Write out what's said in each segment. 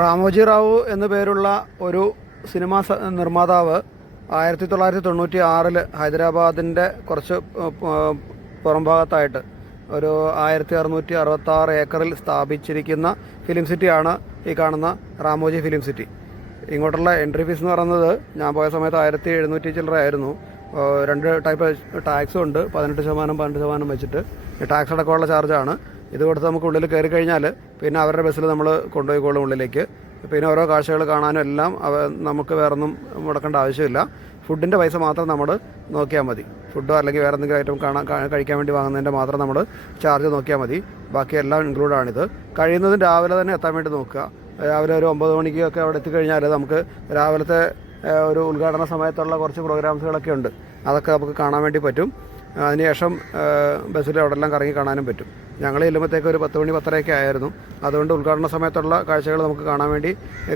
റാമോജി റാവു എന്നു പേരുള്ള ഒരു സിനിമാ നിർമ്മാതാവ് 1996 ഹൈദരാബാദിൻ്റെ കുറച്ച് പുറംഭാഗത്തായിട്ട് ഒരു 1666 ഏക്കറിൽ സ്ഥാപിച്ചിരിക്കുന്ന ഫിലിം സിറ്റിയാണ് ഈ കാണുന്ന റാമോജി ഫിലിം സിറ്റി. ഇങ്ങോട്ടുള്ള എൻട്രി ഫീസ് എന്ന് പറയുന്നത് ഞാൻ പോയ സമയത്ത് 1700 ചില്ലറ ആയിരുന്നു. 2 ടൈപ്പ് ടാക്സും ഉണ്ട്, 18% 12% വെച്ചിട്ട്. ടാക്സ് അടക്കമുള്ള ചാർജാണ്. ഇത് കൊടുത്ത് നമുക്ക് ഉള്ളിൽ കയറി കഴിഞ്ഞാൽ പിന്നെ അവരുടെ ബസ്സിൽ നമ്മൾ കൊണ്ടുപോയിക്കോളും ഉള്ളിലേക്ക്. പിന്നെ ഓരോ കാഴ്ചകൾ കാണാനും എല്ലാം നമുക്ക് വേറൊന്നും മുടക്കേണ്ട ആവശ്യമില്ല. ഫുഡിൻ്റെ പൈസ മാത്രം നമ്മൾ നോക്കിയാൽ മതി. ഫുഡോ അല്ലെങ്കിൽ വേറെ എന്തെങ്കിലും ഐറ്റം കഴിക്കാൻ വേണ്ടി വാങ്ങുന്നതിൻ്റെ മാത്രം നമ്മൾ ചാർജ് നോക്കിയാൽ മതി. ബാക്കിയെല്ലാം ഇൻക്ലൂഡാണിത്. കഴിയുന്നതും രാവിലെ തന്നെ എത്താൻ വേണ്ടി നോക്കുക. രാവിലെ ഒരു 9 മണിക്കൊക്കെ അവിടെ എത്തിക്കഴിഞ്ഞാൽ നമുക്ക് രാവിലത്തെ ഒരു ഉദ്ഘാടന സമയത്തുള്ള കുറച്ച് പ്രോഗ്രാംസുകളൊക്കെ ഉണ്ട്. അതൊക്കെ നമുക്ക് കാണാൻ വേണ്ടി പറ്റും. അതിനുശേഷം ബസ്സിൽ അവിടെ എല്ലാം കറങ്ങി കാണാനും പറ്റും. ഞങ്ങൾ ചെല്ലുമ്പോഴത്തേക്ക് ഒരു 10 മണി 10:30 ആയിരുന്നു. അതുകൊണ്ട് ഉദ്ഘാടന സമയത്തുള്ള കാഴ്ചകൾ നമുക്ക് കാണാൻ വേണ്ടി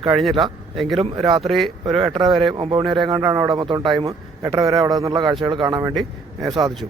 കഴിഞ്ഞില്ല. എങ്കിലും രാത്രി ഒരു 8:30 വരെ 9 മണി വരെ കണ്ടാണ് അവിടെ മൊത്തം ടൈം. 8:30 വരെ അവിടെ നിന്നുള്ള കാഴ്ചകൾ കാണാൻ വേണ്ടി സാധിച്ചു.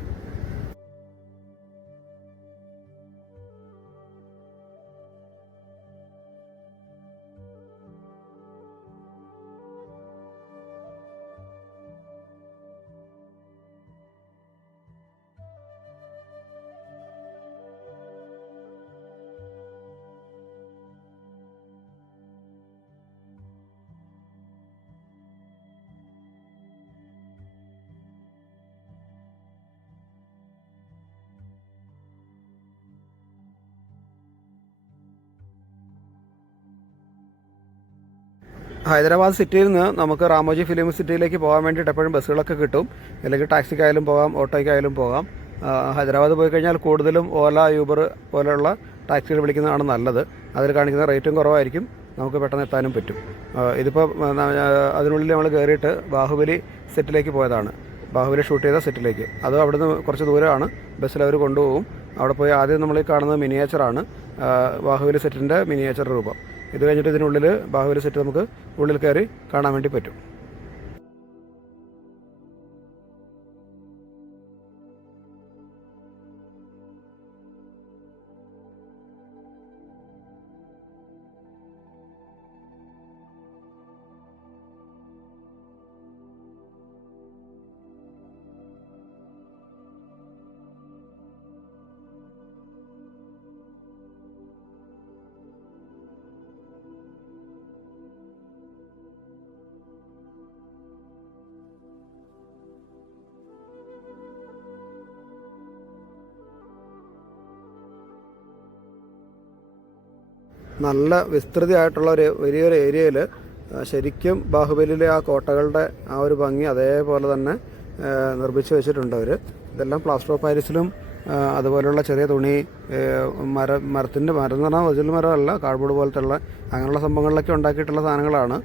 ഹൈദരാബാദ് സിറ്റിയിൽ നിന്ന് നമുക്ക് റാമോജി ഫിലിം സിറ്റിയിലേക്ക് പോകാൻ വേണ്ടിയിട്ട് എപ്പോഴും ബസ്സുകളൊക്കെ കിട്ടും. അല്ലെങ്കിൽ ടാക്സിക്കായാലും പോകാം, ഓട്ടോയ്ക്കായാലും പോകാം. ഹൈദരാബാദ് പോയി കഴിഞ്ഞാൽ കൂടുതലും ഓല, യൂബർ പോലെയുള്ള ടാക്സികൾ വിളിക്കുന്നതാണ് നല്ലത്. അതിൽ കാണിക്കുന്ന റേറ്റും കുറവായിരിക്കും, നമുക്ക് പെട്ടെന്ന് എത്താനും പറ്റും. ഇതിപ്പോൾ അതിനുള്ളിൽ നമ്മൾ കയറിയിട്ട് ബാഹുബലി സെറ്റിലേക്ക് പോയതാണ്. ബാഹുബലി ഷൂട്ട് ചെയ്ത സെറ്റിലേക്ക്. അത് അവിടുന്ന് കുറച്ച് ദൂരമാണ്. ബസ്സിൽ അവർ കൊണ്ടുപോകും. അവിടെ പോയി ആദ്യം നമ്മൾ ഈ കാണുന്നത് മിനിയേച്ചറാണ്. ബാഹുബലി സെറ്റിൻ്റെ മിനിയേച്ചർ രൂപം. ഇത് കഴിഞ്ഞിട്ട് ഇതിനുള്ളിൽ ബാഹുബലി സെറ്റ് നമുക്ക് ഉള്ളിൽ കയറി കാണാൻ വേണ്ടി പറ്റും. നല്ല വിസ്തൃതിയായിട്ടുള്ള ഒരു വലിയൊരു ഏരിയയിൽ ശരിക്കും ബാഹുബലിയിലെ ആ കോട്ടകളുടെ ആ ഒരു ഭംഗി അതേപോലെ തന്നെ നിർമ്മിച്ച് വെച്ചിട്ടുണ്ട് അവർ. ഇതെല്ലാം പ്ലാസ്റ്റർ ഓഫ് പാരീസിലും അതുപോലെയുള്ള ചെറിയ തുണി, മരത്തിൻ്റെ മരം എന്ന് പറഞ്ഞാൽ ഒറിജിനൽ മരമല്ല, കാർഡ്ബോർഡ് പോലത്തെ ഉള്ള അങ്ങനെയുള്ള സംഭവങ്ങളിലൊക്കെ ഉണ്ടാക്കിയിട്ടുള്ള സാധനങ്ങളാണ്.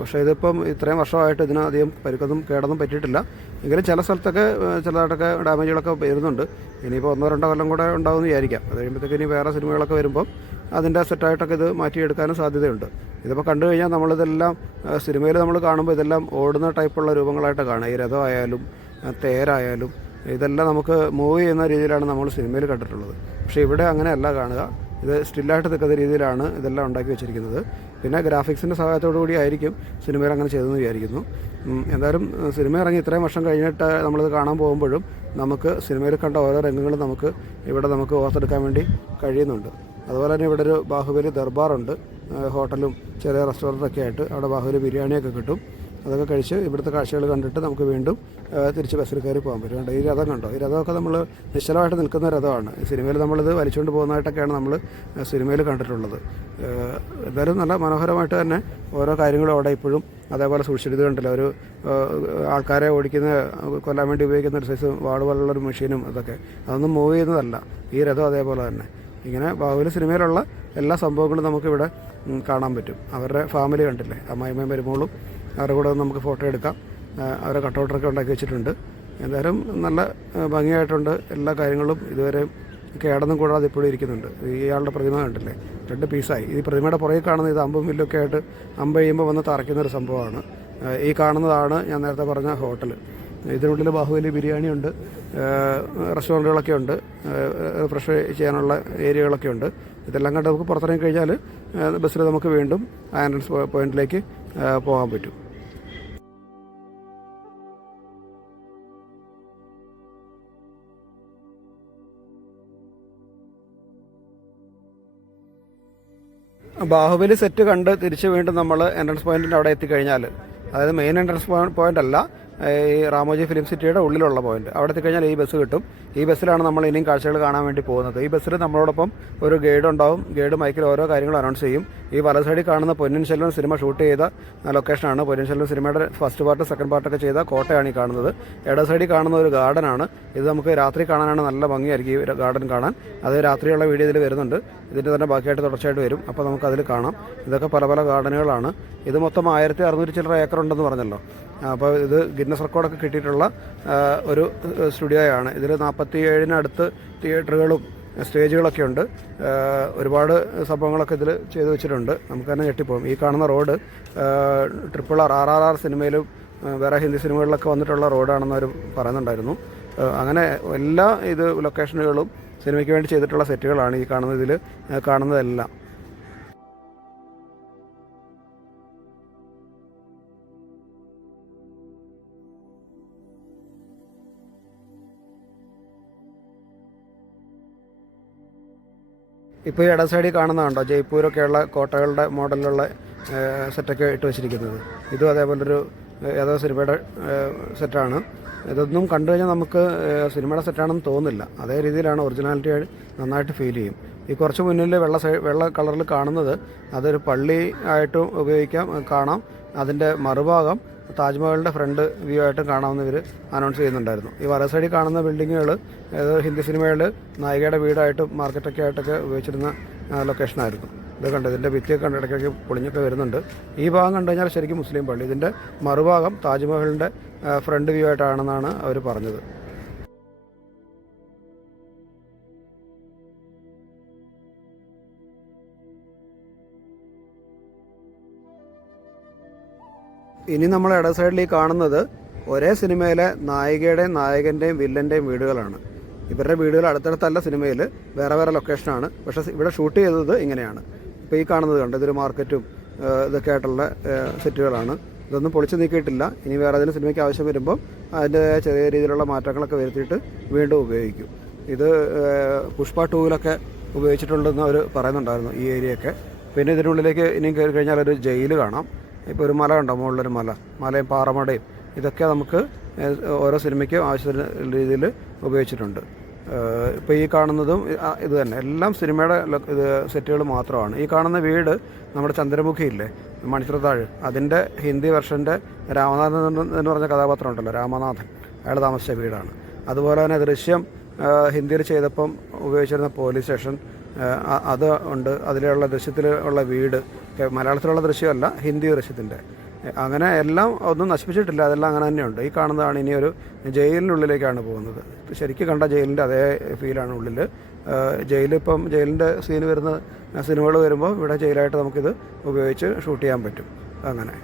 പക്ഷേ ഇതിപ്പം ഇത്രയും വർഷമായിട്ട് ഇതിനധികം പരിക്കൊന്നും കേടൊന്നും പറ്റിയിട്ടില്ല. എങ്കിലും ചില സ്ഥലത്തൊക്കെ ചിലതായിട്ടൊക്കെ ഡാമേജുകളൊക്കെ വരുന്നുണ്ട്. ഇനിയിപ്പോൾ 1-2 കൊല്ലം കൂടെ ഉണ്ടാവുമെന്ന് വിചാരിക്കാം. അത് കഴിയുമ്പോഴത്തേക്ക് ഇനി വേറെ സിനിമകളൊക്കെ വരുമ്പം അതിൻ്റെ സെറ്റായിട്ടൊക്കെ ഇത് മാറ്റിയെടുക്കാനും സാധ്യതയുണ്ട്. ഇതിപ്പോൾ കണ്ടു കഴിഞ്ഞാൽ നമ്മളിതെല്ലാം സിനിമയിൽ നമ്മൾ കാണുമ്പോൾ ഇതെല്ലാം ഓടുന്ന ടൈപ്പുള്ള രൂപങ്ങളായിട്ട് കാണുക. ഈ രഥമായാലും തേരായാലും ഇതെല്ലാം നമുക്ക് മൂവ് ചെയ്യുന്ന രീതിയിലാണ് നമ്മൾ സിനിമയിൽ കണ്ടിട്ടുള്ളത്. പക്ഷേ ഇവിടെ അങ്ങനെയല്ല കാണുക. ഇത് സ്റ്റില്ലായിട്ട് നിൽക്കുന്ന രീതിയിലാണ് ഇതെല്ലാം ഉണ്ടാക്കി വെച്ചിരിക്കുന്നത്. പിന്നെ ഗ്രാഫിക്സിൻ്റെ സഹായത്തോടു കൂടി ആയിരിക്കും സിനിമയിൽ അങ്ങനെ ചെയ്തെന്ന് വിചാരിക്കുന്നു. എന്തായാലും സിനിമ ഇറങ്ങി ഇത്രയും വർഷം കഴിഞ്ഞിട്ട് നമ്മളിത് കാണാൻ പോകുമ്പോഴും നമുക്ക് സിനിമയിൽ കണ്ട ഓരോ രംഗങ്ങളും നമുക്ക് ഓർത്തെടുക്കാൻ വേണ്ടി കഴിയുന്നുണ്ട്. അതുപോലെ തന്നെ ഇവിടെ ഒരു ബാഹുബലി ദർബാറുണ്ട്. ഹോട്ടലും ചെറിയ റെസ്റ്റോറൻറ്റൊക്കെ ആയിട്ട് അവിടെ ബാഹുബലി ബിരിയാണിയൊക്കെ കിട്ടും. അതൊക്കെ കഴിച്ച് ഇവിടുത്തെ കാഴ്ചകൾ കണ്ടിട്ട് നമുക്ക് വീണ്ടും തിരിച്ച് ബസ്സിൽ കയറി പോകാൻ പറ്റും. ഈ രഥം കണ്ടോ? ഈ രഥമൊക്കെ നമ്മൾ നിശ്ചലമായിട്ട് നിൽക്കുന്ന രഥമാണ്. ഈ സിനിമയിൽ നമ്മളിത് വലിച്ചുകൊണ്ട് പോകുന്നതായിട്ടൊക്കെയാണ് നമ്മൾ സിനിമയിൽ കണ്ടിട്ടുള്ളത്. എന്തായാലും നല്ല മനോഹരമായിട്ട് തന്നെ ഓരോ കാര്യങ്ങളും അവിടെ ഇപ്പോഴും അതേപോലെ സൂക്ഷിച്ചത് കണ്ടില്ല. ഒരു ആൾക്കാരെ കൊല്ലാൻ വേണ്ടി ഉപയോഗിക്കുന്ന ഒരു സൈസ് വാട് പോലുള്ളൊരു മെഷീനും അതൊക്കെ അതൊന്നും മൂവ് ചെയ്യുന്നതല്ല. ഈ രഥം അതേപോലെ തന്നെ. ഇങ്ങനെ ബാഹുബലി സിനിമയിലുള്ള എല്ലാ സംഭവങ്ങളും നമുക്കിവിടെ കാണാൻ പറ്റും. അവരുടെ ഫാമിലി കണ്ടില്ലേ, അമ്മായിമ്മയും മരുമോളും, അവരുടെ കൂടെ നമുക്ക് ഫോട്ടോ എടുക്കാം. അവരെ കട്ടൗട്ടറൊക്കെ ഉണ്ടാക്കി വെച്ചിട്ടുണ്ട്. എന്തായാലും നല്ല ഭംഗിയായിട്ടുണ്ട്. എല്ലാ കാര്യങ്ങളും ഇതുവരെ കേടൊന്നും കൂടാതെ ഇപ്പോഴും ഇരിക്കുന്നുണ്ട്. ഇയാളുടെ പ്രതിമ കണ്ടില്ലേ, 2 പീസായി. ഈ പ്രതിമയുടെ പുറകെ കാണുന്ന ഇത് അമ്പും വില്ലൊക്കെ ആയിട്ട് അമ്പ് ചെയ്യുമ്പോൾ വന്ന് തറയ്ക്കുന്നൊരു സംഭവമാണ്. ഈ കാണുന്നതാണ് ഞാൻ നേരത്തെ പറഞ്ഞ ഹോട്ടൽ. ഇതിനുള്ളിൽ ബാഹുബലി ബിരിയാണി ഉണ്ട്, റെസ്റ്റോറൻറ്റുകളൊക്കെ ഉണ്ട്, ഫ്രഷ് ചെയ്യാനുള്ള ഏരിയകളൊക്കെ ഉണ്ട്. ഇതെല്ലാം കണ്ട് നമുക്ക് പുറത്തിറങ്ങി കഴിഞ്ഞാൽ ബസ്സിൽ നമുക്ക് വീണ്ടും ആ എൻട്രൻസ് പോയിന്റിലേക്ക് പോകാൻ പറ്റും. ബാഹുബലി സെറ്റ് കണ്ട് തിരിച്ച് വീണ്ടും നമ്മൾ എൻട്രൻസ് പോയിന്റിൻ്റെ അവിടെ എത്തിക്കഴിഞ്ഞാൽ, അതായത് മെയിൻ എൻട്രൻസ് പോയിന്റ് അല്ല, ഈ റാമോജി ഫിലിം സിറ്റിയുടെ ഉള്ളിലുള്ള പോയിന്റ്, അവിടെ എത്തിക്കഴിഞ്ഞാൽ ഈ ബസ് കിട്ടും. ഈ ബസ്സിലാണ് നമ്മൾ ഇനിയും കാഴ്ചകൾ കാണാൻ വേണ്ടി പോകുന്നത്. ഈ ബസ്സിൽ നമ്മളോടൊപ്പം ഒരു ഗൈഡ് ഉണ്ടാവും. ഗൈഡ് മൈക്കിൽ ഓരോ കാര്യങ്ങൾ അനൗൺസ് ചെയ്യും. ഈ വല സൈഡിൽ കാണുന്ന പൊന്നിൻ സെൽവൻ സിനിമ ഷൂട്ട് ചെയ്ത ലൊക്കേഷനാണ്. പൊന്നിൻ സെൽവൻ സിനിമയുടെ ഫസ്റ്റ് പാർട്ട് സെക്കൻഡ് പാർട്ടൊക്കെ ചെയ്ത കോട്ടയാണ് ഈ കാണുന്നത്. ഇട സൈഡിൽ കാണുന്ന ഒരു ഗാർഡനാണ്. ഇത് നമുക്ക് രാത്രി കാണാനാണ് നല്ല ഭംഗിയായിരിക്കും ഈ ഗാർഡൻ കാണാൻ. അത് രാത്രിയുള്ള വീഡിയോ ഇതിൽ വരുന്നുണ്ട്. ഇതിൻ്റെ തന്നെ ബാക്കിയായിട്ട് തുടർച്ചയായിട്ട് വരും. അപ്പോൾ നമുക്ക് അതിൽ കാണാം. ഇതൊക്കെ പല പല ഗാർഡനുകളാണ്. ഇത് മൊത്തം 1600 ചില്ലറ ഏക്കർ ഉണ്ടെന്ന് പറഞ്ഞല്ലോ. അപ്പോൾ ഇത് ഗിന്നസ് റെക്കോർഡൊക്കെ കിട്ടിയിട്ടുള്ള ഒരു സ്റ്റുഡിയോയാണ്. ഇതിൽ 47-നടുത്ത് തിയേറ്ററുകളും സ്റ്റേജുകളൊക്കെ ഉണ്ട്. ഒരുപാട് സംഭവങ്ങളൊക്കെ ഇതിൽ ചെയ്തു വെച്ചിട്ടുണ്ട്. നമുക്ക് തന്നെ ഞെട്ടിപ്പോകും. ഈ കാണുന്ന റോഡ് RRR സിനിമയിലും വേറെ ഹിന്ദി സിനിമകളിലൊക്കെ വന്നിട്ടുള്ള റോഡാണെന്ന് അവർ പറയുന്നുണ്ടായിരുന്നു. അങ്ങനെ എല്ലാ ലൊക്കേഷനുകളും സിനിമയ്ക്ക് വേണ്ടി ചെയ്തിട്ടുള്ള സെറ്റുകളാണ് ഈ കാണുന്നതിൽ കാണുന്നതെല്ലാം. ഇപ്പോൾ ഈ ഇട സൈഡിൽ കാണുന്നതുണ്ടോ, ജയ്പൂരൊക്കെയുള്ള കോട്ടകളുടെ മോഡലിലുള്ള സെറ്റൊക്കെ ഇട്ട് വെച്ചിരിക്കുന്നത്. ഇതും അതേപോലൊരു ഏതോ സിനിമയുടെ സെറ്റാണ്. ഇതൊന്നും കണ്ടു കഴിഞ്ഞാൽ നമുക്ക് സിനിമയുടെ സെറ്റാണെന്ന് തോന്നില്ല. അതേ രീതിയിലാണ് ഒറിജിനാലിറ്റി നന്നായിട്ട് ഫീൽ ചെയ്യും. ഈ കുറച്ച് മുന്നിൽ വെള്ള കളറിൽ കാണുന്നത് അതൊരു പള്ളി ആയിട്ടും കാണാം. അതിൻ്റെ മറുഭാഗം താജ്മഹലിൻ്റെ ഫ്രണ്ട് വ്യൂ ആയിട്ടും കാണാമെന്ന് ഇവർ അനൗൺസ് ചെയ്യുന്നുണ്ടായിരുന്നു. ഈ വല സൈഡിൽ കാണുന്ന ബിൽഡിങ്ങുകൾ ഏതോ ഹിന്ദി സിനിമയിൽ നായികയുടെ വീടായിട്ടും മാർക്കറ്റൊക്കെ ആയിട്ടൊക്കെ ഉപയോഗിച്ചിരുന്ന ലൊക്കേഷനായിരുന്നു. ഇത് കണ്ട് ഇതിൻ്റെ ഭിത്തിയൊക്കെ കണ്ട് ഇടയ്ക്കൊക്കെ പൊളിഞ്ഞൊക്കെ വരുന്നുണ്ട്. ഈ ഭാഗം കണ്ടു കഴിഞ്ഞാൽ ശരിക്കും മുസ്ലിം പള്ളി. ഇതിൻ്റെ മറുഭാഗം താജ്മഹലിൻ്റെ ഫ്രണ്ട് വ്യൂ ആയിട്ടാണെന്നാണ് അവർ പറഞ്ഞത്. ഇനി നമ്മൾ ഇട സൈഡിൽ കാണുന്നത് ഒരേ സിനിമയിലെ നായികയുടെയും നായകൻ്റെയും വില്ലൻ്റെയും വീടുകളാണ്. ഇവരുടെ വീടുകൾ അടുത്തടുത്തല്ല, സിനിമയിൽ വേറെ വേറെ ലൊക്കേഷനാണ്. പക്ഷേ ഇവിടെ ഷൂട്ട് ചെയ്തത് ഇങ്ങനെയാണ്. ഇപ്പോൾ ഈ കാണുന്നത് കണ്ട് ഇതൊരു മാർക്കറ്റും ഇതൊക്കെ ആയിട്ടുള്ള സെറ്റുകളാണ്. ഇതൊന്നും പൊളിച്ച് നീക്കിയിട്ടില്ല. ഇനി വേറെ ഏതെങ്കിലും സിനിമയ്ക്ക് ആവശ്യം വരുമ്പോൾ അതിൻ്റെ ചെറിയ രീതിയിലുള്ള മാറ്റങ്ങളൊക്കെ വരുത്തിയിട്ട് വീണ്ടും ഉപയോഗിക്കും. ഇത് പുഷ്പ 2-ലൊക്കെ ഉപയോഗിച്ചിട്ടുണ്ടെന്ന് അവർ പറയുന്നുണ്ടായിരുന്നു ഈ ഏരിയയൊക്കെ. പിന്നെ ഇതിനുള്ളിലേക്ക് ഇനിയും കയറി കഴിഞ്ഞാൽ ഒരു ജയിൽ കാണാം. ഇപ്പോൾ ഒരു മല കണ്ടോ, മുകളിലൊരു മലയും പാറമടയും, ഇതൊക്കെ നമുക്ക് ഓരോ സിനിമയ്ക്കും ആവശ്യത്തിന് രീതിയിൽ ഉപയോഗിച്ചിട്ടുണ്ട്. ഇപ്പോൾ ഈ കാണുന്നതും ഇത് തന്നെ, എല്ലാം സിനിമയുടെ സെറ്റുകൾ മാത്രമാണ്. ഈ കാണുന്ന വീട് നമ്മുടെ ചന്ദ്രമുഖി ഇല്ലേ, മണിച്ചിത്രത്താഴ്, അതിൻ്റെ ഹിന്ദി വെർഷൻ്റെ രാമനാഥൻ എന്ന് പറഞ്ഞ കഥാപാത്രം ഉണ്ടല്ലോ, രാമനാഥൻ, അയാൾ താമസിച്ച വീടാണ്. അതുപോലെ തന്നെ ദൃശ്യം ഹിന്ദിയിൽ ചെയ്തപ്പം ഉപയോഗിച്ചിരുന്ന പോലീസ് സ്റ്റേഷൻ അത് ഉണ്ട്. അതിലുള്ള ദൃശ്യത്തിലുള്ള വീട് മലയാളത്തിലുള്ള ദൃശ്യമല്ല, ഹിന്ദി ദൃശ്യത്തിൻ്റെ. അങ്ങനെ എല്ലാം ഒന്നും നശിപ്പിച്ചിട്ടില്ല, അതെല്ലാം അങ്ങനെ തന്നെയുണ്ട്. ഈ കാണുന്നതാണ് ഇനി ഒരു ജയിലിനുള്ളിലേക്കാണ് പോകുന്നത്. ശരിക്കും കണ്ട ജയിലിൻ്റെ അതേ ഫീലാണ് ഉള്ളിൽ. ജയിലിൻ്റെ സീന് വരുന്ന സിനിമകൾ വരുമ്പോൾ ഇവിടെ ജയിലായിട്ട് നമുക്കിത് ഉപയോഗിച്ച് ഷൂട്ട് ചെയ്യാൻ പറ്റും. അങ്ങനെ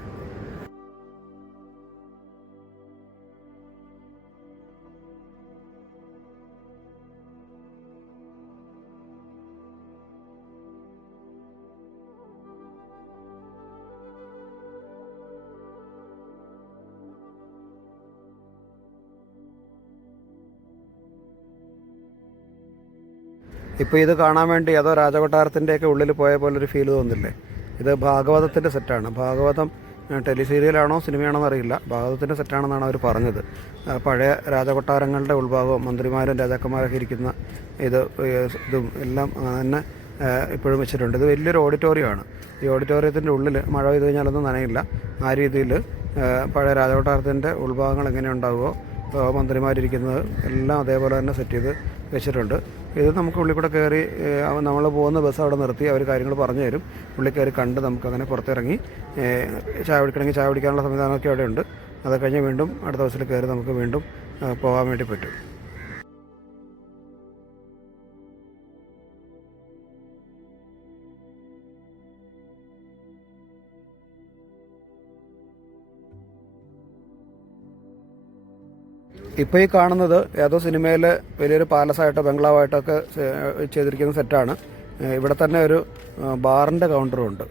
ഇപ്പോൾ ഇത് കാണാൻ വേണ്ടി അതോ രാജകൊട്ടാരത്തിൻ്റെയൊക്കെ ഉള്ളിൽ പോയ പോലൊരു ഫീൽ തോന്നില്ലേ? ഇത് ഭാഗവതത്തിൻ്റെ സെറ്റാണ്. ഭാഗവതം ടെലിസീരിയലാണോ സിനിമയാണോ എന്നറിയില്ല. ഭാഗവതത്തിൻ്റെ സെറ്റാണെന്നാണ് അവർ പറഞ്ഞത്. പഴയ രാജകൊട്ടാരങ്ങളുടെ ഉൾഭാഗവും മന്ത്രിമാരും രാജാക്കന്മാരൊക്കെ ഇരിക്കുന്ന ഇതും എല്ലാം തന്നെ ഇപ്പോഴും വെച്ചിട്ടുണ്ട്. ഇത് വലിയൊരു ഓഡിറ്റോറിയമാണ്. ഈ ഓഡിറ്റോറിയത്തിൻ്റെ ഉള്ളിൽ മഴ പെയ്ത് കഴിഞ്ഞാലൊന്നും നനയില്ല. ആ രീതിയിൽ പഴയ രാജകൊട്ടാരത്തിൻ്റെ ഉൾഭാഗങ്ങൾ എങ്ങനെ ഉണ്ടാവുമോ, മന്ത്രിമാരിരിക്കുന്നത് എല്ലാം അതേപോലെ തന്നെ സെറ്റ് ചെയ്ത് വെച്ചിട്ടുണ്ട്. ഇത് നമുക്ക് ഉള്ളിൽ കൂടെ കയറി നമ്മൾ പോകുന്ന ബസ് അവിടെ നിർത്തി അവർ കാര്യങ്ങൾ പറഞ്ഞു തരും. ഉള്ളിൽ കയറി കണ്ട് നമുക്കങ്ങനെ പുറത്തിറങ്ങി ചായ കുടിക്കണമെങ്കിൽ ചായ കുടിക്കാനുള്ള സംവിധാനമൊക്കെ അവിടെ ഉണ്ട്. അത് കഴിഞ്ഞ് വീണ്ടും അടുത്ത ബസ്സിൽ കയറി നമുക്ക് വീണ്ടും പോകാൻ വേണ്ടി പറ്റും. ഇപ്പോൾ ഈ കാണുന്നത് ഏതോ സിനിമയിൽ വലിയൊരു പാലസായിട്ടോ ബംഗ്ലാവായിട്ടോ ഒക്കെ ചെയ്തിരിക്കുന്ന സെറ്റാണ്. ഇവിടെ തന്നെ ഒരു ബാറിൻ്റെ കൗണ്ടറും ഉണ്ട്.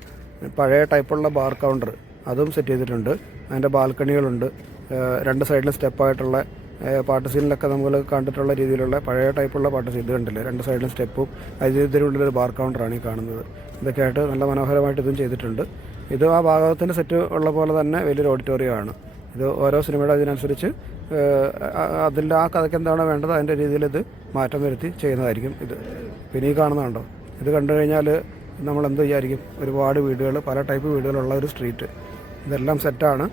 പഴയ ടൈപ്പുള്ള ബാർ കൗണ്ടർ അതും സെറ്റ് ചെയ്തിട്ടുണ്ട്. അതിൻ്റെ ബാൽക്കണികളുണ്ട്. രണ്ട് സൈഡിലും സ്റ്റെപ്പായിട്ടുള്ള പാട്ട് സീനിലൊക്കെ നമ്മൾ കണ്ടിട്ടുള്ള രീതിയിലുള്ള പഴയ ടൈപ്പുള്ള പാട്ട് സീൻ ഇത് കണ്ടില്ലേ, രണ്ട് സൈഡിലും സ്റ്റെപ്പും ഇതിനുള്ളിലൊരു ബാർ കൗണ്ടറാണ് ഈ കാണുന്നത്. ഇതൊക്കെ ആയിട്ട് നല്ല മനോഹരമായിട്ട് ഇതും ചെയ്തിട്ടുണ്ട്. ഇത് ആ ഭാഗത്തിൻ്റെ സെറ്റ് ഉള്ള പോലെ തന്നെ വലിയൊരു ഓഡിറ്റോറിയമാണ്. ഇത് ഓരോ സിനിമയുടെ അതിനനുസരിച്ച് അതിൻ്റെ ആ കഥയ്ക്ക് എന്താണോ വേണ്ടത് അതിൻ്റെ രീതിയിൽ ഇത് മാറ്റം വരുത്തി ചെയ്യുന്നതായിരിക്കും ഇത്. പിന്നെ ഈ കാണുന്നതുണ്ടോ, ഇത് കണ്ടു കഴിഞ്ഞാൽ നമ്മൾ എന്ത് വിചാരിക്കും, ഒരുപാട് വീടുകൾ, പല ടൈപ്പ് വീടുകളുള്ള ഒരു സ്ട്രീറ്റ്. ഇതെല്ലാം സെറ്റാണ്.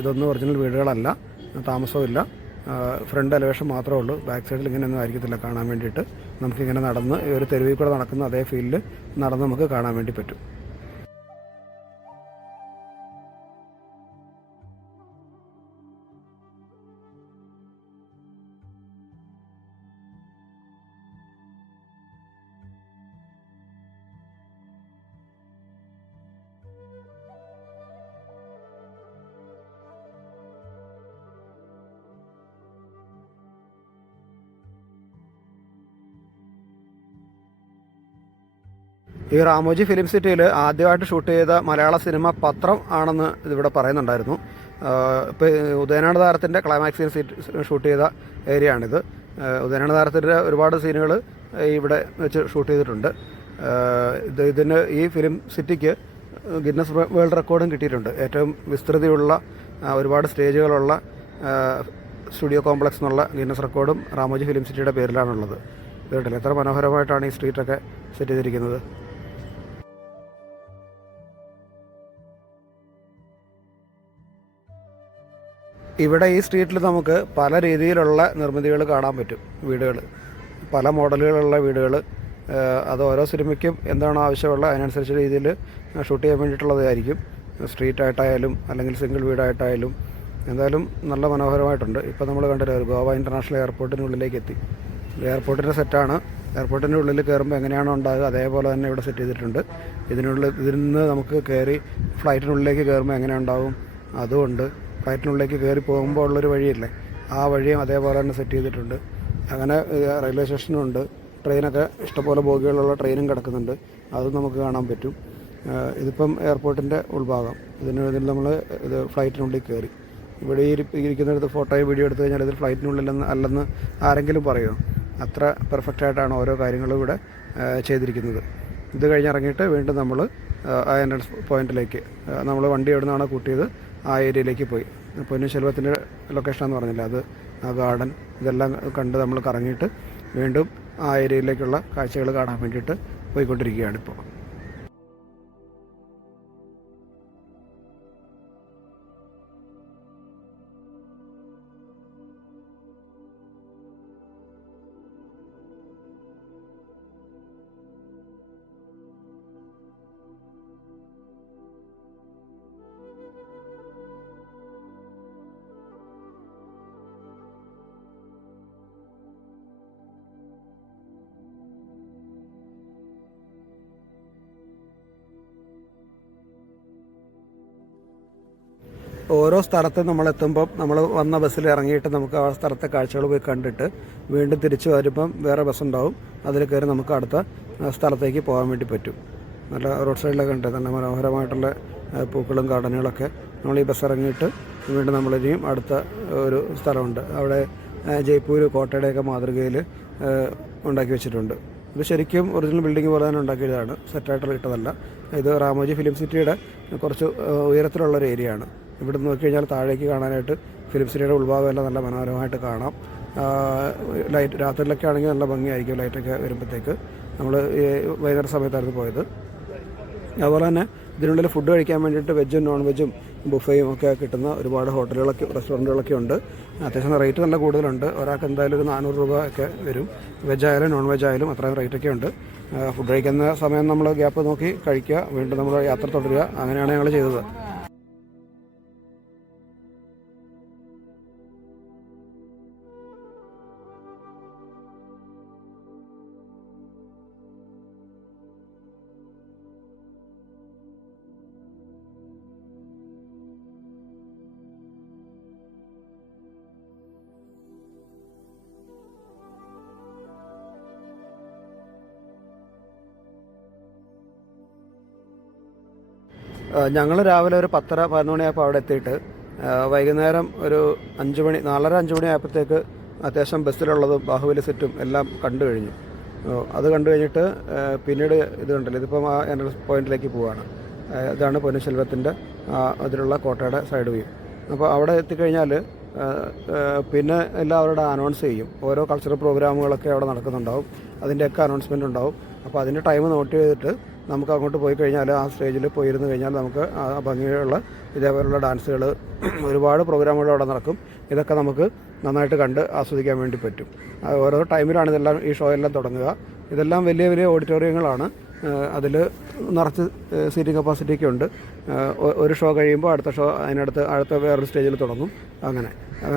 ഇതൊന്നും ഒറിജിനൽ വീടുകളല്ല, താമസമില്ല. ഫ്രണ്ട് എലവേഷൻ മാത്രമേ ഉള്ളൂ. ബാക്ക് സൈഡിൽ ഇങ്ങനെയൊന്നും ആയിരിക്കത്തില്ല കാണാൻ വേണ്ടിയിട്ട്. നമുക്കിങ്ങനെ നടന്ന് ഈ ഒരു തെരുവിൽ കൂടെ നടക്കുന്ന അതേ ഫീൽഡിൽ നടന്ന് നമുക്ക് കാണാൻ വേണ്ടി പറ്റും. ഈ റാമോജി ഫിലിം സിറ്റിയിൽ ആദ്യമായിട്ട് ഷൂട്ട് ചെയ്ത മലയാള സിനിമ പത്രം ആണെന്ന് ഇതിവിടെ പറയുന്നുണ്ടായിരുന്നു. ഇപ്പോൾ ഉദയനാട് താരത്തിൻ്റെ ക്ലൈമാക്സ് സീൻ ഷൂട്ട് ചെയ്ത ഏരിയയാണിത്. ഉദയനാട് താരത്തിൻ്റെ ഒരുപാട് സീനുകൾ ഇവിടെ വെച്ച് ഷൂട്ട് ചെയ്തിട്ടുണ്ട്. ഇതിന് ഈ ഫിലിം സിറ്റിക്ക് ഗിന്നസ് വേൾഡ് റെക്കോർഡും കിട്ടിയിട്ടുണ്ട്. ഏറ്റവും വിസ്തൃതിയുള്ള ഒരുപാട് സ്റ്റേജുകളുള്ള സ്റ്റുഡിയോ കോംപ്ലക്സ് എന്നുള്ള ഗിന്നസ് റെക്കോർഡും റാമോജി ഫിലിം സിറ്റിയുടെ പേരിലാണുള്ളത്. കേട്ടില്ല, എത്ര മനോഹരമായിട്ടാണ് ഈ സ്ട്രീറ്റൊക്കെ സെറ്റ് ചെയ്തിരിക്കുന്നത്. ഇവിടെ ഈ സ്ട്രീറ്റിൽ നമുക്ക് പല രീതിയിലുള്ള നിർമ്മിതികൾ കാണാൻ പറ്റും. വീടുകൾ, പല മോഡലുകളുള്ള വീടുകൾ. അത് ഓരോ സിനിമയ്ക്കും എന്താണോ ആവശ്യമുള്ള അതിനനുസരിച്ച് രീതിയിൽ ഷൂട്ട് ചെയ്യാൻ വേണ്ടിയിട്ടുള്ളതായിരിക്കും. സ്ട്രീറ്റായിട്ടായാലും അല്ലെങ്കിൽ സിംഗിൾ വീടായിട്ടായാലും എന്തായാലും നല്ല മനോഹരമായിട്ടുണ്ട്. ഇപ്പോൾ നമ്മൾ കണ്ടില്ല, ഒരു ഗോവ ഇൻ്റർനാഷണൽ എയർപോർട്ടിനുള്ളിലേക്ക് എത്തി. എയർപോർട്ടിൻ്റെ സെറ്റാണ്. എയർപോർട്ടിൻ്റെ ഉള്ളിൽ കയറുമ്പോൾ എങ്ങനെയാണോ ഉണ്ടാകുക അതേപോലെ തന്നെ ഇവിടെ സെറ്റ് ചെയ്തിട്ടുണ്ട്. ഇതിൽ നിന്ന് നമുക്ക് കയറി ഫ്ലൈറ്റിനുള്ളിലേക്ക് കയറുമ്പോൾ എങ്ങനെ ഉണ്ടാകും അതുമുണ്ട്. ഫ്ലൈറ്റിനുള്ളിലേക്ക് കയറി പോകുമ്പോൾ ഉള്ളൊരു വഴിയില്ലേ, ആ വഴിയും അതേപോലെ തന്നെ സെറ്റ് ചെയ്തിട്ടുണ്ട്. അങ്ങനെ റെയിൽവേ സ്റ്റേഷനുണ്ട്. ട്രെയിനൊക്കെ ഇഷ്ടംപോലെ ബോഗികളുള്ള ട്രെയിനും കിടക്കുന്നുണ്ട്, അതും നമുക്ക് കാണാൻ പറ്റും. ഇതിപ്പം എയർപോർട്ടിൻ്റെ ഉൾഭാഗം. ഇതിൽ നമ്മൾ ഇത് ഫ്ലൈറ്റിനുള്ളിൽ കയറി. ഇവിടെ ഇരിക്കുന്നിടത്ത് ഫോട്ടോയും വീഡിയോ എടുത്തു കഴിഞ്ഞാൽ ഇത് ഫ്ലൈറ്റിനുള്ളിലെന്ന് അല്ലെന്ന് ആരെങ്കിലും പറയുമോ? അത്ര പെർഫെക്റ്റായിട്ടാണ് ഓരോ കാര്യങ്ങളും ഇവിടെ ചെയ്തിരിക്കുന്നത്. ഇത് കഴിഞ്ഞിറങ്ങിയിട്ട് വീണ്ടും നമ്മൾ ആ എൻട്രൻസ് പോയിൻറ്റിലേക്ക് നമ്മൾ വണ്ടി എവിടെ നിന്നാണോ കൂട്ടിയത് ആ ഏരിയയിലേക്ക് പോയി. പൊന്നു ശെൽവത്തിൻ്റെ ലൊക്കേഷനാണെന്ന് പറഞ്ഞില്ല, അത് ആ ഗാർഡൻ ഇതെല്ലാം കണ്ട് നമ്മൾ കറങ്ങിയിട്ട് വീണ്ടും ആ ഏരിയയിലേക്കുള്ള കാഴ്ചകൾ കാണാൻ വേണ്ടിയിട്ട് പോയിക്കൊണ്ടിരിക്കുകയാണിപ്പോൾ. ഓരോ സ്ഥലത്തും നമ്മളെത്തുമ്പം നമ്മൾ വന്ന ബസ്സിൽ ഇറങ്ങിയിട്ട് നമുക്ക് ആ സ്ഥലത്തെ കാഴ്ചകൾ പോയി കണ്ടിട്ട് വീണ്ടും തിരിച്ചു വരുമ്പം വേറെ ബസ്സുണ്ടാവും, അതിൽ കയറി നമുക്ക് അടുത്ത സ്ഥലത്തേക്ക് പോകാൻ വേണ്ടി പറ്റും. നല്ല റോഡ് സൈഡിലൊക്കെ ഉണ്ട് നല്ല മനോഹരമായിട്ടുള്ള പൂക്കളും ഗാർഡനുകളൊക്കെ. നമ്മൾ ഈ ബസ് ഇറങ്ങിയിട്ട് വീണ്ടും നമ്മളിനിയും അടുത്ത ഒരു സ്ഥലമുണ്ട്. അവിടെ ജയ്പൂർ കോട്ടയുടെയൊക്കെ മാതൃകയിൽ ഉണ്ടാക്കി വെച്ചിട്ടുണ്ട്. ഇത് ശരിക്കും ഒറിജിനൽ ബിൽഡിംഗ് പോലെ തന്നെ ഉണ്ടാക്കിയതാണ്, സെറ്റായിട്ട് ഇട്ടതല്ല. ഇത് റാമോജി ഫിലിം സിറ്റിയുടെ കുറച്ച് ഉയരത്തിലുള്ളൊരു ഏരിയയാണ്. ഇവിടെ നിന്ന് നോക്കിക്കഴിഞ്ഞാൽ താഴേക്ക് കാണാനായിട്ട് ഫിലിം സിറ്റിയുടെ ഉൾഭാഗം എല്ലാം നല്ല മനോഹരമായിട്ട് കാണാം. ലൈറ്റ് രാത്രിയിലൊക്കെ ആണെങ്കിൽ നല്ല ഭംഗിയായിരിക്കും ലൈറ്റൊക്കെ വരുമ്പോഴത്തേക്ക്. നമ്മൾ വൈകുന്നേര സമയത്തായിരുന്നു പോയത്. അതുപോലെ തന്നെ ഇതിനുള്ളിൽ ഫുഡ് കഴിക്കാൻ വേണ്ടിയിട്ട് വെജും നോൺ വെജും ബുഫയും ഒക്കെ കിട്ടുന്ന ഒരുപാട് ഹോട്ടലുകളൊക്കെ റെസ്റ്റോറൻറ്റുകളൊക്കെ ഉണ്ട്. അത്യാവശ്യം റേറ്റ് നല്ല കൂടുതലുണ്ട്. ഒരാൾക്ക് എന്തായാലും ഒരു 400 രൂപ ഒക്കെ വരും. വെജായാലും നോൺ വെജായാലും അത്രയും റേറ്റൊക്കെ ഉണ്ട്. ഫുഡ് കഴിക്കുന്ന സമയം നമ്മൾ ഗ്യാപ്പ് നോക്കി കഴിക്കുക, വീണ്ടും നമ്മൾ യാത്ര തുടരുക. അങ്ങനെയാണ് ഞങ്ങൾ ചെയ്തത്. ഞങ്ങൾ രാവിലെ ഒരു 10:30-11 മണിയായപ്പോൾ അവിടെ എത്തിയിട്ട് വൈകുന്നേരം ഒരു 5 മണി 4:30-5 മണിയായപ്പോഴത്തേക്ക് അത്യാവശ്യം ബസ്സിലുള്ളതും ബാഹുബലി സെറ്റും എല്ലാം കണ്ടു കഴിഞ്ഞു. അത് കണ്ടു കഴിഞ്ഞിട്ട് പിന്നീട് ഇത് കണ്ടല്ലോ, ഇതിപ്പം ആ എൻട്രൻസ് പോയിന്റിലേക്ക് പോവുകയാണ്. ഇതാണ് പൊന്നുശെൽവത്തിൻ്റെ അതിലുള്ള കോട്ടയുടെ സൈഡ് വ്യൂ. അപ്പോൾ അവിടെ എത്തിക്കഴിഞ്ഞാൽ പിന്നെ എല്ലാവരുടെ അനൗൺസ് ചെയ്യും. ഓരോ കൾച്ചറൽ പ്രോഗ്രാമുകളൊക്കെ അവിടെ നടക്കുന്നുണ്ടാവും, അതിൻ്റെയൊക്കെ അനൗൺസ്മെൻ്റ് ഉണ്ടാവും. അപ്പോൾ അതിൻ്റെ ടൈം നോട്ട് ചെയ്തിട്ട് നമുക്ക് അങ്ങോട്ട് പോയി കഴിഞ്ഞാൽ ആ സ്റ്റേജിൽ പോയിരുന്നു കഴിഞ്ഞാൽ നമുക്ക് ആ ഭംഗിയുള്ള ഇതേപോലുള്ള ഡാൻസുകൾ ഒരുപാട് പ്രോഗ്രാമുകൾ അവിടെ നടക്കും. ഇതൊക്കെ നമുക്ക് നന്നായിട്ട് കണ്ട് ആസ്വദിക്കാൻ വേണ്ടി പറ്റും. ഓരോ ടൈമിലാണ് ഇതെല്ലാം ഈ ഷോ എല്ലാം തുടങ്ങുക. ഇതെല്ലാം വലിയ വലിയ ഓഡിറ്റോറിയങ്ങളാണ്. അതിൽ നിറച്ച് സീറ്റിംഗ് കപ്പാസിറ്റിയൊക്കെ ഉണ്ട്. ഒരു ഷോ കഴിയുമ്പോൾ അടുത്ത ഷോ അടുത്ത വേറൊരു സ്റ്റേജിൽ തുടങ്ങും. അങ്ങനെ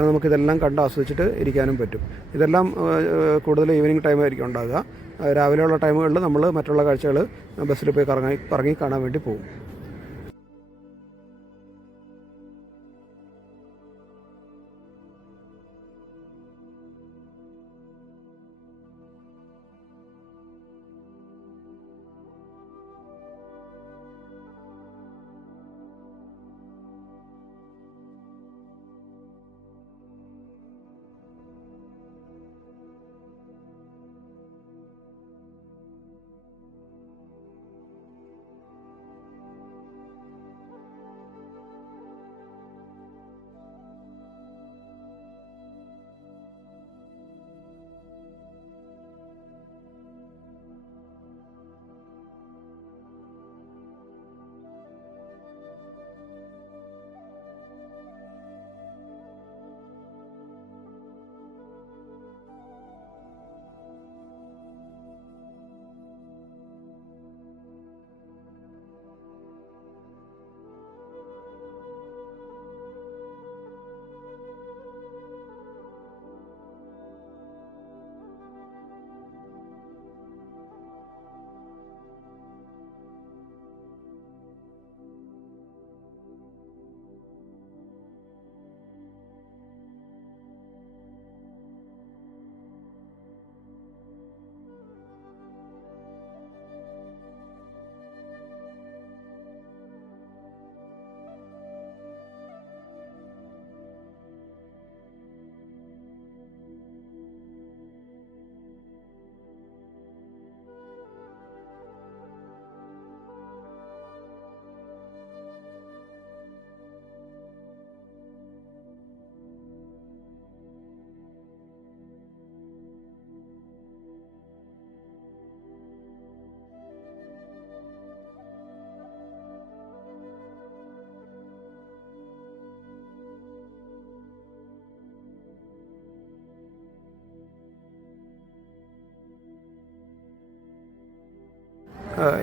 നമുക്കിതെല്ലാം കണ്ട് ആസ്വദിച്ചിട്ട് ഇരിക്കാനും പറ്റും. ഇതെല്ലാം കൂടുതൽ ഈവനിങ് ടൈമായിരിക്കും ഉണ്ടാകുക. രാവിലെയുള്ള ടൈമുകളിൽ നമ്മൾ മറ്റുള്ള കാഴ്ചകൾ ബസ്സിൽ പോയി കറങ്ങി കാണാൻ വേണ്ടി പോകും.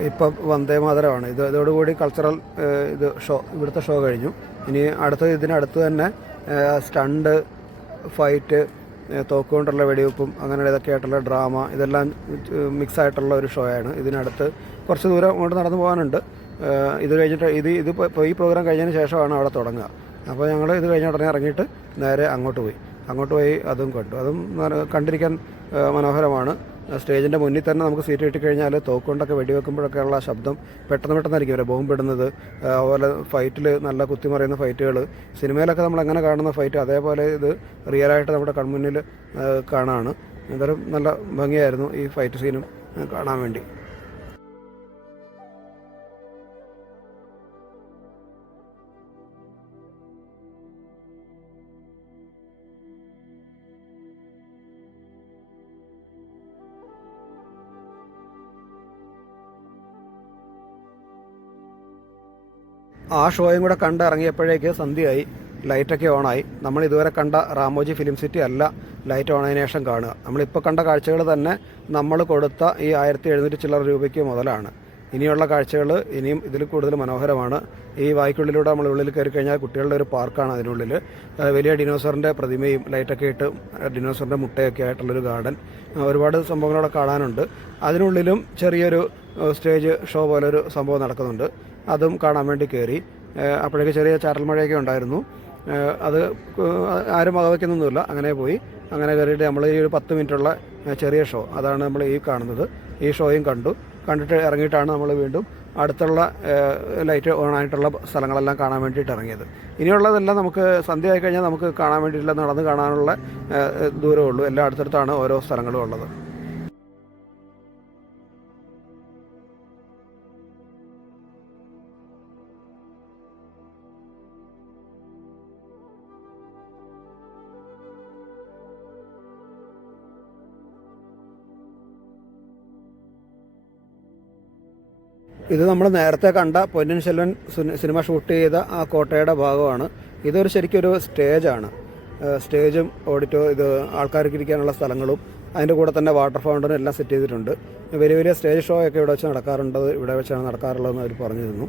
ഇപ്പം വന്ദേമാതരമാണ്. ഇതോടുകൂടി കൾച്ചറൽ ഇവിടുത്തെ ഷോ കഴിഞ്ഞു. ഇനി ഇതിനടുത്ത് തന്നെ സ്റ്റണ്ട്, ഫൈറ്റ്, തോക്കുകൊണ്ടുള്ള വെടിവെപ്പും അങ്ങനെ ഇതൊക്കെ ആയിട്ടുള്ള ഡ്രാമ, ഇതെല്ലാം മിക്സായിട്ടുള്ള ഒരു ഷോയാണ്. ഇതിനടുത്ത് കുറച്ച് ദൂരം അങ്ങോട്ട് നടന്നു പോകാനുണ്ട്. ഇത് കഴിഞ്ഞിട്ട് ഇപ്പോൾ ഈ പ്രോഗ്രാം കഴിഞ്ഞതിന് ശേഷമാണ് അവിടെ തുടങ്ങുക. അപ്പോൾ ഞങ്ങൾ ഇത് കഴിഞ്ഞ ഉടനെ ഇറങ്ങിയിട്ട് നേരെ അങ്ങോട്ട് പോയി അതും കണ്ടു. അതും കണ്ടിരിക്കാൻ മനോഹരമാണ്. സ്റ്റേജിൻ്റെ മുന്നിൽ തന്നെ നമുക്ക് സീറ്റ് കിട്ടിക്കഴിഞ്ഞാൽ തോക്കുകൊണ്ടൊക്കെ വെടിവെക്കുമ്പോഴൊക്കെ ഉള്ള ശബ്ദം പെട്ടെന്നായിരിക്കും അവരെ ബോംബിടുന്നത്. അതുപോലെ ഫൈറ്റിൽ നല്ല കുത്തിമറിയുന്ന ഫൈറ്റുകൾ, സിനിമയിലൊക്കെ നമ്മൾ എങ്ങനെ കാണുന്ന ഫൈറ്റ് അതേപോലെ ഇത് റിയലായിട്ട് നമ്മുടെ കൺമുന്നിൽ കാണാണ്. എന്തായാലും നല്ല ഭംഗിയായിരുന്നു ഈ ഫൈറ്റ് സീനും കാണാൻ വേണ്ടി. ആ ഷോയും കൂടെ കണ്ടിറങ്ങിയപ്പോഴേക്ക് സന്ധ്യയായി. ലൈറ്റൊക്കെ ഓണായി. നമ്മൾ ഇതുവരെ കണ്ട റാമോജി ഫിലിം സിറ്റി അല്ല ലൈറ്റ് ഓണതിന് ശേഷം കാണുക. നമ്മളിപ്പോൾ കണ്ട കാഴ്ചകൾ തന്നെ നമ്മൾ കൊടുത്ത ഈ 1700 ചില്ലറ രൂപയ്ക്ക് മുതലാണ്. ഇനിയുള്ള കാഴ്ചകൾ ഇനിയും ഇതിൽ കൂടുതൽ മനോഹരമാണ്. ഈ വായ്ക്കുള്ളിലൂടെ നമ്മൾ ഉള്ളിൽ കയറി കഴിഞ്ഞാൽ കുട്ടികളുടെ ഒരു പാർക്കാണ് അതിനുള്ളിൽ. വലിയ ഡിനോസറിൻ്റെ പ്രതിമയും ലൈറ്റൊക്കെ ഇട്ട് ഡിനോസറിൻ്റെ മുട്ടയൊക്കെ ആയിട്ടുള്ളൊരു ഗാർഡൻ, ഒരുപാട് സംഭവങ്ങളവിടെ കാണാനുണ്ട്. അതിനുള്ളിലും ചെറിയൊരു സ്റ്റേജ് ഷോ പോലൊരു സംഭവം നടക്കുന്നുണ്ട്. അതും കാണാൻ വേണ്ടി കയറി. അപ്പോഴേക്ക് ചെറിയ ചാറ്റൽ മഴയൊക്കെ ഉണ്ടായിരുന്നു. അത് ആരും വകവയ്ക്കുന്നൊന്നുമില്ല. അങ്ങനെ കയറിയിട്ട് നമ്മൾ ഈ ഒരു 10 മിനിറ്റുള്ള ചെറിയ ഷോ, അതാണ് നമ്മൾ ഈ കാണുന്നത്. ഈ ഷോയും കണ്ടിട്ട് ഇറങ്ങിയിട്ടാണ് നമ്മൾ വീണ്ടും അടുത്തുള്ള ലൈറ്റ് ഓൺ ആയിട്ടുള്ള സ്ഥലങ്ങളെല്ലാം കാണാൻ വേണ്ടിയിട്ട് ഇറങ്ങിയത്. ഇനിയുള്ളതെല്ലാം നമുക്ക് സന്ധ്യ ആയി കഴിഞ്ഞാൽ നമുക്ക് കാണാൻ വേണ്ടിയിട്ടില്ല, നടന്ന് കാണാനുള്ള ദൂരമേ ഉള്ളൂ. എല്ലാം അടുത്തടുത്താണ് ഓരോ സ്ഥലങ്ങളും ഉള്ളത്. ഇത് നമ്മൾ നേരത്തെ കണ്ട പൊന്നിയിൻ സെൽവൻ സിനിമ ഷൂട്ട് ചെയ്ത ആ കോട്ടയുടെ ഭാഗമാണ്. ഇതൊരു ശരിക്കൊരു സ്റ്റേജാണ്. സ്റ്റേജും ഇത് ആൾക്കാർക്ക് ഇരിക്കാനുള്ള സ്ഥലങ്ങളും അതിൻ്റെ കൂടെ തന്നെ വാട്ടർ ഫൗണ്ടനും എല്ലാം സെറ്റ് ചെയ്തിട്ടുണ്ട്. വലിയ വലിയ സ്റ്റേജ് ഷോ ഒക്കെ ഇവിടെ വെച്ച് നടക്കാറുണ്ട്. ഇവിടെ വെച്ചാണ് നടക്കാറുള്ളതെന്ന് അവർ പറഞ്ഞിരുന്നു.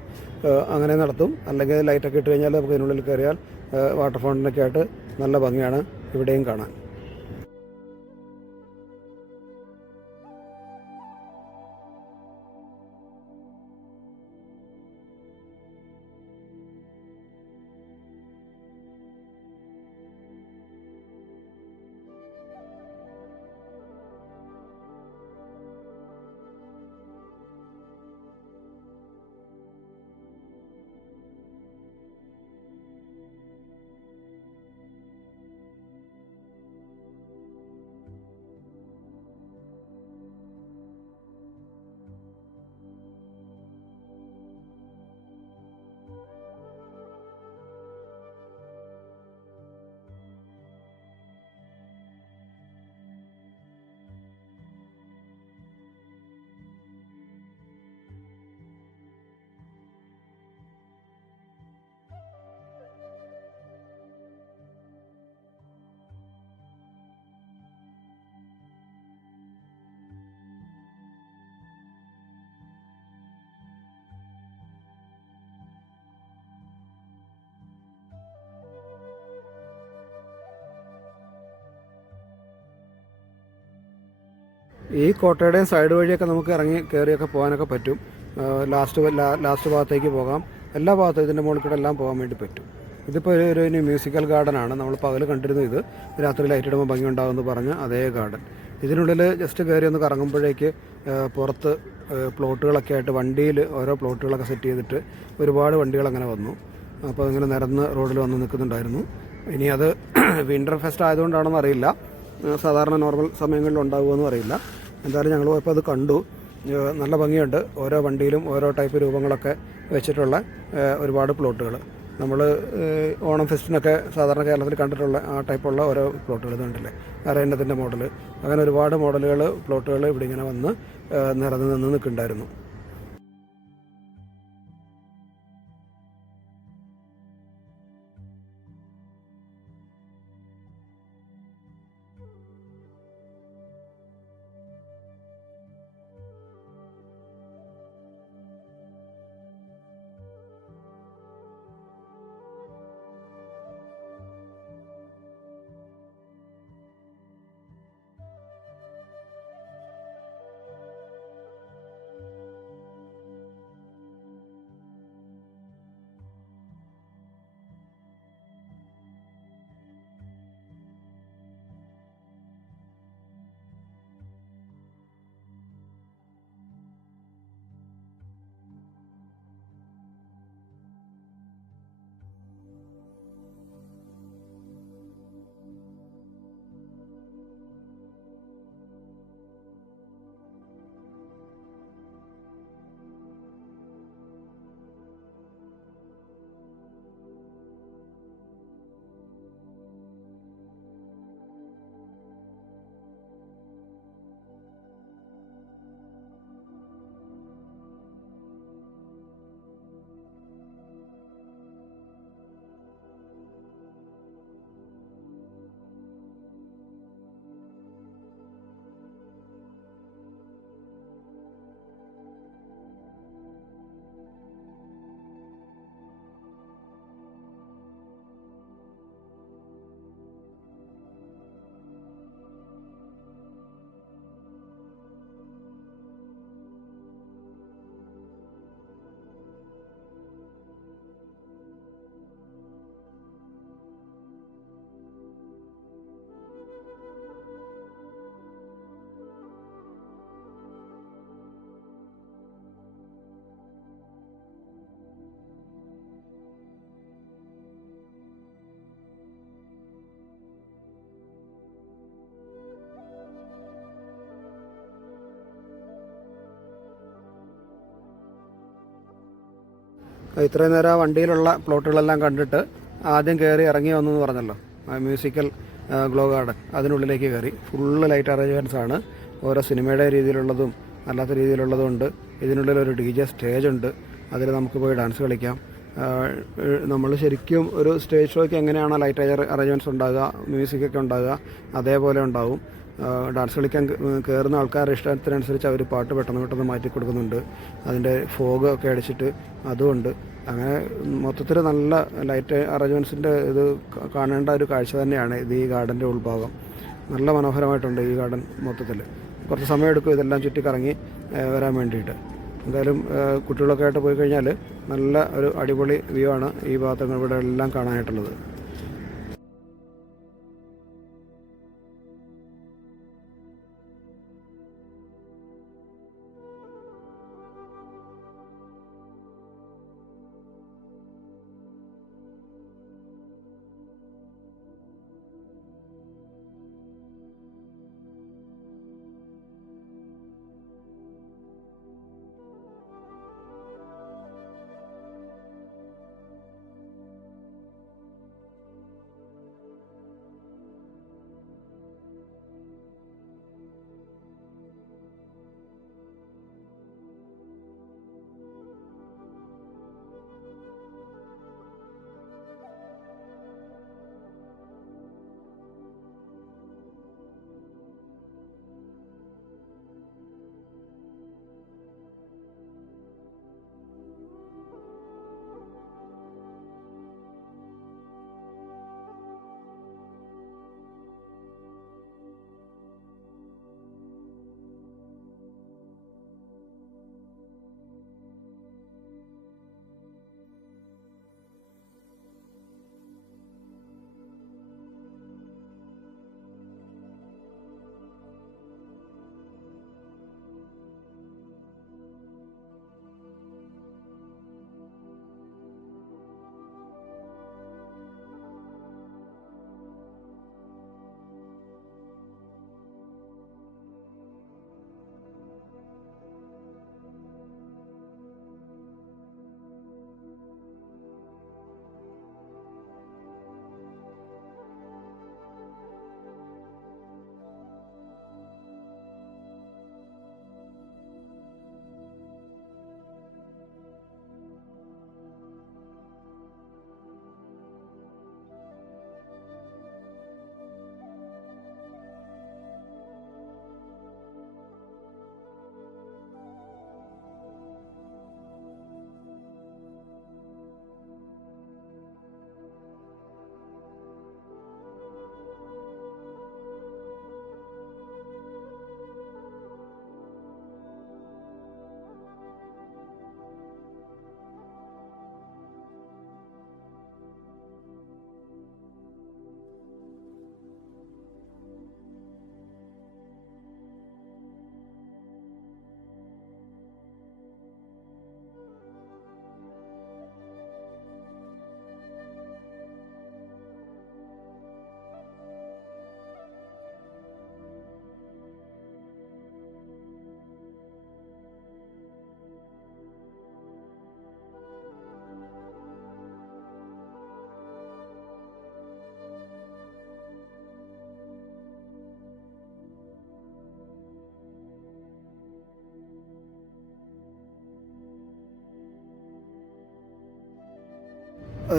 അങ്ങനെ നടത്തും. അല്ലെങ്കിൽ ലൈറ്റൊക്കെ ഇട്ട് കഴിഞ്ഞാൽ നമുക്ക് ഇതിനുള്ളിൽ കയറിയാൽ വാട്ടർ ഫൗണ്ടനൊക്കെ ആയിട്ട് നല്ല ഭംഗിയാണ് ഇവിടെയും കാണാൻ. ഈ കോട്ടയുടെയും സൈഡ് വഴിയൊക്കെ നമുക്ക് ഇറങ്ങി കയറിയൊക്കെ പോകാനൊക്കെ പറ്റും. ലാസ്റ്റ് ഭാഗത്തേക്ക് പോകാം. എല്ലാ ഭാഗത്തും ഇതിൻ്റെ മുകളിൽ കൂടെ എല്ലാം പോകാൻ വേണ്ടി പറ്റും. ഇതിപ്പോൾ ഒരു മ്യൂസിക്കൽ ഗാർഡനാണ്. നമ്മൾ പകൽ കണ്ടിരുന്നു. ഇത് രാത്രി ലൈറ്റ് ഇടുമ്പോൾ ഭംഗി ഉണ്ടാകുമെന്ന് പറഞ്ഞ അതേ ഗാർഡൻ. ഇതിനുള്ളിൽ ജസ്റ്റ് കയറി ഒന്ന് കറങ്ങുമ്പോഴേക്ക് പുറത്ത് പ്ലോട്ടുകളൊക്കെ ആയിട്ട് വണ്ടിയിൽ ഓരോ പ്ലോട്ടുകളൊക്കെ സെറ്റ് ചെയ്തിട്ട് ഒരുപാട് വണ്ടികൾ അങ്ങനെ വന്നു. അപ്പോൾ ഇങ്ങനെ നിരന്ന് റോഡിൽ വന്ന് നിൽക്കുന്നുണ്ടായിരുന്നു. ഇനി അത് വിൻ്റർ ഫെസ്റ്റ് ആയതുകൊണ്ടാണെന്ന് അറിയില്ല, സാധാരണ നോർമൽ സമയങ്ങളിൽ ഉണ്ടാകുമെന്നും അറിയില്ല. എന്തായാലും ഞങ്ങൾ പോയപ്പോൾ അത് കണ്ടു. നല്ല ഭംഗിയുണ്ട്. ഓരോ വണ്ടിയിലും ഓരോ ടൈപ്പ് രൂപങ്ങളൊക്കെ വെച്ചിട്ടുള്ള ഒരുപാട് പ്ലോട്ടുകൾ. നമ്മൾ ഓണം ഫെസ്റ്റിനൊക്കെ സാധാരണ കേരളത്തിൽ കണ്ടിട്ടുള്ള ആ ടൈപ്പുള്ള ഓരോ പ്ലോട്ടുകൾ കണ്ടില്ലേ, അരയന്നത്തിൻ്റെ മോഡൽ, അങ്ങനെ ഒരുപാട് മോഡലുകൾ പ്ലോട്ടുകൾ ഇവിടെ ഇങ്ങനെ വന്ന് നിറഞ്ഞു നിന്ന് നിൽക്കുന്നുണ്ടായിരുന്നു. ഇത്രയും നേരം ആ വണ്ടിയിലുള്ള പ്ലോട്ടുകളെല്ലാം കണ്ടിട്ട് ആദ്യം കയറി ഇറങ്ങി വന്നു എന്ന് പറഞ്ഞല്ലോ, മ്യൂസിക്കൽ ഗ്ലോ ഗാർഡൻ. അതിനുള്ളിലേക്ക് കയറി ഫുള്ള് ലൈറ്റ് അറേഞ്ച്മെൻറ്റ്സ് ആണ്. ഓരോ സിനിമയുടെ രീതിയിലുള്ളതും അല്ലാത്ത രീതിയിലുള്ളതും ഉണ്ട്. ഇതിനുള്ളിലൊരു DJ സ്റ്റേജ് ഉണ്ട്, അതിൽ നമുക്ക് പോയി ഡാൻസ് കളിക്കാം. നമ്മൾ ശരിക്കും ഒരു സ്റ്റേജ് ഷോയ്ക്ക് എങ്ങനെയാണോ ലൈറ്റ് അറേഞ്ച്മെൻറ്റ്സ് ഉണ്ടാകുക, മ്യൂസിക്കൊക്കെ ഉണ്ടാകുക, അതേപോലെ ഉണ്ടാവും. ഡാൻസ് കളിക്കാൻ കയറുന്ന ആൾക്കാരുടെ ഇഷ്ടത്തിനനുസരിച്ച് അവർ പാട്ട് പെട്ടെന്ന് മാറ്റി കൊടുക്കുന്നുണ്ട്. അതിൻ്റെ ഫോഗ് ഒക്കെ അടിച്ചിട്ട് അതുമുണ്ട്. അങ്ങനെ മൊത്തത്തിൽ നല്ല ലൈറ്റ് അറേഞ്ച്മെൻറ്റ്സിൻ്റെ ഇത് കാണേണ്ട ഒരു കാഴ്ച തന്നെയാണ് ഇത്. ഈ ഗാർഡൻ്റെ ഉൾഭാഗം നല്ല മനോഹരമായിട്ടുണ്ട്. ഈ ഗാർഡൻ മൊത്തത്തിൽ കുറച്ച് സമയമെടുക്കും ഇതെല്ലാം ചുറ്റിക്കറങ്ങി വരാൻ വേണ്ടിയിട്ട്. എന്തായാലും കുട്ടികളൊക്കെ ആയിട്ട് പോയി കഴിഞ്ഞാൽ നല്ല ഒരു അടിപൊളി വ്യൂ ആണ് ഈ ഭാഗത്ത് ഇവിടെ എല്ലാം കാണാനായിട്ടുള്ളത്.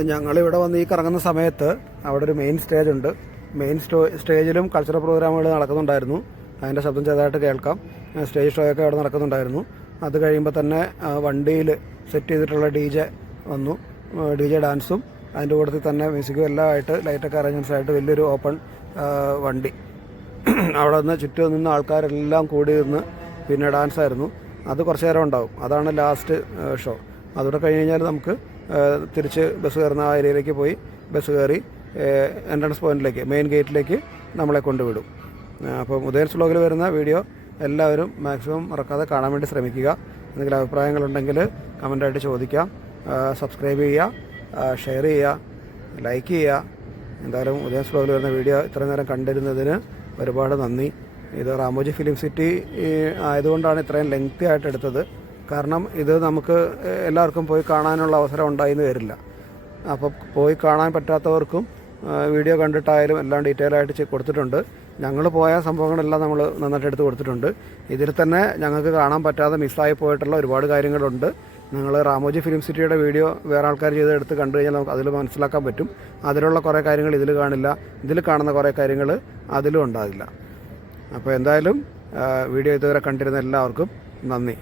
ഞങ്ങളിവിടെ വന്ന് ഈ കറങ്ങുന്ന സമയത്ത് അവിടെ ഒരു മെയിൻ സ്റ്റേജ് ഉണ്ട്. സ്റ്റേജിലും കൾച്ചറൽ പ്രോഗ്രാമുകൾ നടക്കുന്നുണ്ടായിരുന്നു. അതിൻ്റെ ശബ്ദം ചെറുതായിട്ട് കേൾക്കാം. സ്റ്റേജ് ഷോ ഒക്കെ അവിടെ നടക്കുന്നുണ്ടായിരുന്നു. അത് കഴിയുമ്പോൾ തന്നെ വണ്ടിയിൽ സെറ്റ് ചെയ്തിട്ടുള്ള DJ വന്നു. DJ ഡാൻസും അതിൻ്റെ കൂട്ടത്തിൽ തന്നെ മ്യൂസിക്കും എല്ലാം ആയിട്ട് ലൈറ്റൊക്കെ അറേഞ്ച്മെൻറ്റ്സ് ആയിട്ട് വലിയൊരു ഓപ്പൺ വണ്ടി. അവിടെ നിന്ന് ചുറ്റും നിന്ന് ആൾക്കാരെല്ലാം കൂടി നിന്ന് പിന്നെ ഡാൻസായിരുന്നു. അത് കുറച്ച് നേരം ഉണ്ടാവും. അതാണ് ലാസ്റ്റ് ഷോ. അതുകൂടെ കഴിഞ്ഞ് കഴിഞ്ഞാൽ നമുക്ക് തിരിച്ച് ബസ് കയറുന്ന ആ ഏരിയയിലേക്ക് പോയി ബസ് കയറി എൻട്രൻസ് പോയിന്റിലേക്ക്, മെയിൻ ഗേറ്റിലേക്ക് നമ്മളെ കൊണ്ടുവിടും. അപ്പം ഉദയൻസ് വ്ലോഗിൽ വരുന്ന വീഡിയോ എല്ലാവരും മാക്സിമം മറക്കാതെ കാണാൻ വേണ്ടി ശ്രമിക്കുക. എന്തെങ്കിലും അഭിപ്രായങ്ങളുണ്ടെങ്കിൽ കമൻ്റായിട്ട് ചോദിക്കാം. സബ്സ്ക്രൈബ് ചെയ്യുക, ഷെയർ ചെയ്യുക, ലൈക്ക് ചെയ്യുക. എന്തായാലും ഉദയൻസ് വ്ലോഗിൽ വരുന്ന വീഡിയോ ഇത്രയും നേരം കണ്ടിരുന്നതിന് ഒരുപാട് നന്ദി. ഇത് റാമോജി ഫിലിം സിറ്റി ആയതുകൊണ്ടാണ് ഇത്രയും ലെങ്തി ആയിട്ട് എടുത്തത്. കാരണം ഇത് നമുക്ക് എല്ലാവർക്കും പോയി കാണാനുള്ള അവസരം ഉണ്ടായിന്ന് വരില്ല. അപ്പോൾ പോയി കാണാൻ പറ്റാത്തവർക്കും വീഡിയോ കണ്ടിട്ടായാലും എല്ലാം ഡീറ്റെയിൽ ആയിട്ട് കൊടുത്തിട്ടുണ്ട്. ഞങ്ങൾ പോയ സംഭവങ്ങളെല്ലാം നമ്മൾ നന്നായിട്ട് എടുത്ത് കൊടുത്തിട്ടുണ്ട്. ഇതിൽ തന്നെ ഞങ്ങൾക്ക് കാണാൻ പറ്റാതെ മിസ്സായി പോയിട്ടുള്ള ഒരുപാട് കാര്യങ്ങളുണ്ട്. നിങ്ങൾ റാമോജി ഫിലിം സിറ്റിയുടെ വീഡിയോ വേറെ ആൾക്കാർ ചെയ്തെടുത്ത് കണ്ടു കഴിഞ്ഞാൽ നമുക്ക് അതിൽ മനസ്സിലാക്കാൻ പറ്റും. അതിലുള്ള കുറേ കാര്യങ്ങൾ ഇതിൽ കാണില്ല, ഇതിൽ കാണുന്ന കുറേ കാര്യങ്ങൾ അതിലും ഉണ്ടാകില്ല. അപ്പോൾ എന്തായാലും വീഡിയോ ഇതുവരെ കണ്ടിരുന്ന എല്ലാവർക്കും നന്ദി.